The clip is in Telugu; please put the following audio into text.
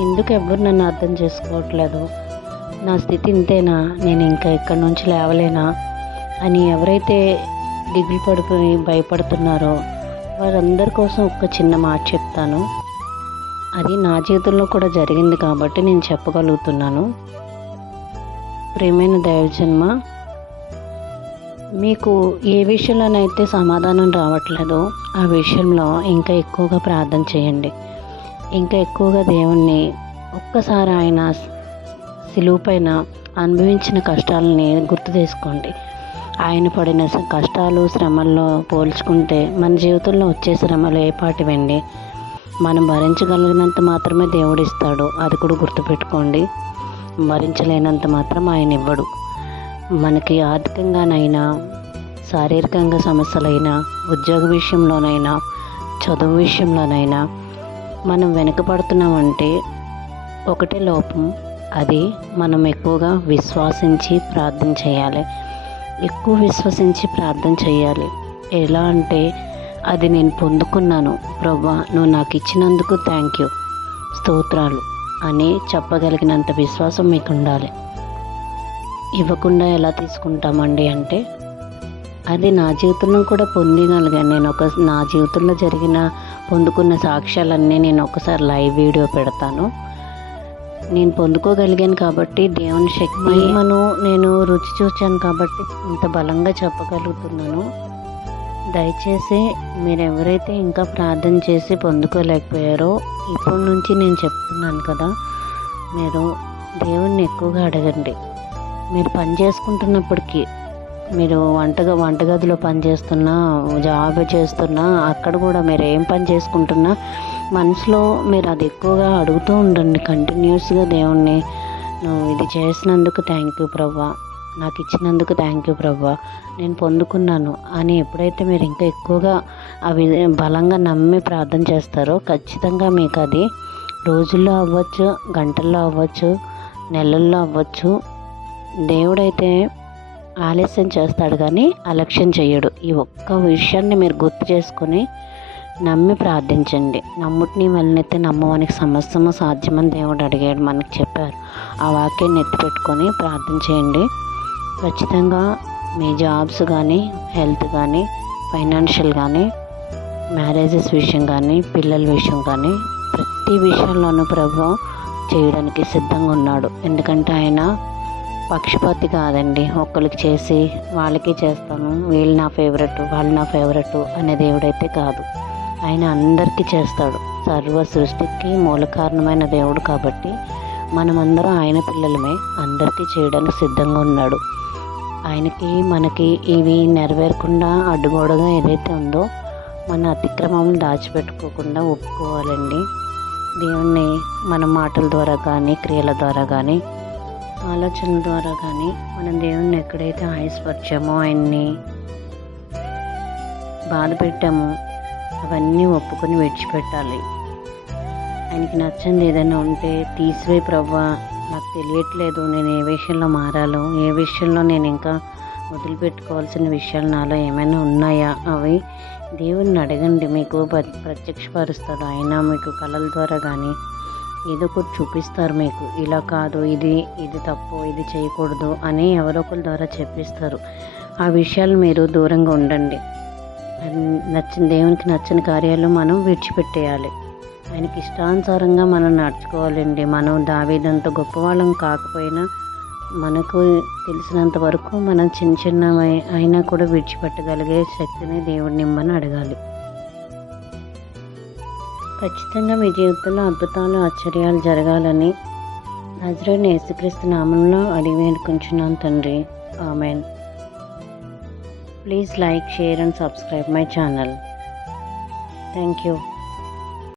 ఎందుకు ఎవ్వరు నన్ను అర్థం చేసుకోవట్లేదు, నా స్థితి ఇంతేనా, నేను ఇంకా ఇక్కడి నుంచి లేవలేనా అని ఎవరైతే దిగులు పడిపోయి భయపడుతున్నారో వారందరి కోసం ఒక చిన్న మాట చెప్తాను. అది నా జీవితంలో కూడా జరిగింది కాబట్టి నేను చెప్పగలుగుతున్నాను. ప్రియమైన దైవజన్మ, మీకు ఏ విషయంలోనైతే సమాధానం రావట్లేదో ఆ విషయంలో ఇంకా ఎక్కువగా ప్రార్థన చేయండి. ఇంకా ఎక్కువగా దేవుణ్ణి ఒక్కసారి ఆయన సిలువ పైన అనుభవించిన కష్టాలని గుర్తు చేసుకోండి. ఆయన పడిన కష్టాలు శ్రమల్లో పోల్చుకుంటే మన జీవితంలో వచ్చే శ్రమలు ఏపాటివండి. మనం భరించగలిగినంత మాత్రమే దేవుడు ఇస్తాడు, అది కూడా గుర్తుపెట్టుకోండి. భరించలేనంత మాత్రం ఆయన ఇవ్వడు. మనకి ఆర్థికంగానైనా, శారీరకంగా సమస్యలైనా, ఉద్యోగ విషయంలోనైనా, చదువు విషయంలోనైనా మనం వెనుకబడుతున్నామంటే ఒకటే లోపం, అది మనం ఎక్కువగా విశ్వసించి ప్రార్థన చేయాలి. ఎక్కువ విశ్వసించి ప్రార్థన చేయాలి. ఎలా అంటే, అది నేను పొందుకున్నాను ప్రభువా, నువ్వు నాకు ఇచ్చినందుకు థ్యాంక్ యూ, స్తోత్రాలు అని చెప్పగలిగినంత విశ్వాసం మీకు ఉండాలి. ఇవ్వకుండా ఎలా తీసుకుంటామండి అంటే, అది నా జీవితంలో కూడా పొందగలిగాను. నా జీవితంలో పొందుకున్న సాక్ష్యాలన్నీ నేను ఒకసారి లైవ్ వీడియో పెడతాను. నేను పొందుకోగలిగాను కాబట్టి దేవుని శక్తి మహిమను నేను రుచి చూచాను కాబట్టి ఇంత బలంగా చెప్పగలుగుతున్నాను. దయచేసి మీరు ఎవరైతే ఇంకా ప్రార్థన చేసి పొందుకోలేకపోయారో, ఇప్పటి నుంచి నేను చెప్తున్నాను కదా, మీరు దేవుణ్ణి ఎక్కువగా అడగండి. మీరు పని చేసుకుంటున్నప్పటికీ, మీరు వంటగదిలో పని చేస్తున్నా, జాబ్ చేస్తున్నా, అక్కడ కూడా మీరు ఏం పని చేసుకుంటున్నా మనసులో మీరు అది ఎక్కువగా అడుగుతూ ఉండండి. కంటిన్యూస్గా దేవుణ్ణి, నువ్వు ఇది చేసినందుకు థ్యాంక్ యూ ప్రభువా, నాకు ఇచ్చినందుకు థ్యాంక్ యూ ప్రభువా, నేను పొందుకున్నాను అని ఎప్పుడైతే మీరు ఇంకా ఎక్కువగా అవి బలంగా నమ్మి ప్రార్థన చేస్తారో ఖచ్చితంగా మీకు అది రోజుల్లో అవ్వచ్చు, గంటల్లో అవ్వచ్చు, నెలల్లో అవ్వచ్చు. దేవుడైతే ఆలస్యం చేస్తాడు కానీ అలక్ష్యం చేయడు. ఈ ఒక్క విషయాన్ని మీరు గుర్తు చేసుకొని నమ్మి ప్రార్థించండి. నమ్ముటిని వలనైతే నమ్మవానికి సమస్తము సాధ్యమని దేవుడు అడిగాడు, మనకు చెప్పారు. ఆ వాక్యాన్ని ఎత్తిపెట్టుకొని ప్రార్థన చేయండి. ఖచ్చితంగా మీ జాబ్స్ కానీ, హెల్త్ కానీ, ఫైనాన్షియల్ కానీ, మ్యారేజెస్ విషయం కానీ, పిల్లల విషయం కానీ, ప్రతి విషయంలోనూ ప్రభు చేయడానికి సిద్ధంగా ఉన్నాడు. ఎందుకంటే ఆయన పక్షపాతి కాదండి. ఒక్కరికి చేసి వాళ్ళకి చేస్తాను, వీళ్ళు నా ఫేవరెట్, వాళ్ళు నా ఫేవరెట్ అనే దేవుడైతే కాదు. ఆయన అందరికీ చేస్తాడు. సర్వ సృష్టికి మూల కారణమైన దేవుడు కాబట్టి మనమందరం ఆయన పిల్లలమే. అందరికీ చేయడానికి సిద్ధంగా ఉన్నాడు. ఆయనకి మనకి ఇవి నెరవేరకుండా అడ్డుగోడగా ఏదైతే ఉందో మన అతిక్రమం దాచిపెట్టుకోకుండా ఒప్పుకోవాలండి. దేవుణ్ణి మన మాటల ద్వారా కానీ, క్రియల ద్వారా కానీ, ఆలోచనల ద్వారా కానీ మనం దేవుణ్ణి ఎక్కడైతే ఆయాసపరిచామో, ఆయన్ని బాధ పెట్టామో అవన్నీ ఒప్పుకొని విడిచిపెట్టాలి. ఆయనకి నచ్చంది ఏదైనా ఉంటే తీసివే ప్రభువా, నాకు తెలియట్లేదు, నేను ఏ విషయంలో మారాలో, ఏ విషయంలో నేను ఇంకా వదిలిపెట్టుకోవాల్సిన విషయాలు నాలో ఏమైనా ఉన్నాయా, అవి దేవుణ్ణి అడగండి. మీకు ప్రత్యక్షపరుస్తాడు. ఆయన మీకు కళల ద్వారా కానీ ఏదో ఒకటి చూపిస్తారు. మీకు ఇలా కాదు, ఇది తప్పు, ఇది చేయకూడదు అని ఎవరో ఒకరి ద్వారా చెప్పిస్తారు. ఆ విషయాలు మీరు దూరంగా ఉండండి. దేవునికి నచ్చని కార్యాలు మనం విడిచిపెట్టేయాలి. ఆయనకి ఇష్టానుసారంగా మనం నడుచుకోవాలండి. మనం దావీదంత గొప్పవాళ్ళం కాకపోయినా మనకు తెలిసినంత వరకు మనం చిన్న అయినా కూడా విడిచిపెట్టగలిగే శక్తిని దేవుడిని ఇమ్మని అడగాలి. ఖచ్చితంగా మీ జీవితంలో అద్భుతాలు, ఆశ్చర్యాలు జరగాలని నజరేయుడైన యేసుక్రీస్తు నామంలో అడిగి వేడుకుంటున్నాను తండ్రి. Amen. Please like, share and subscribe my channel. Thank you.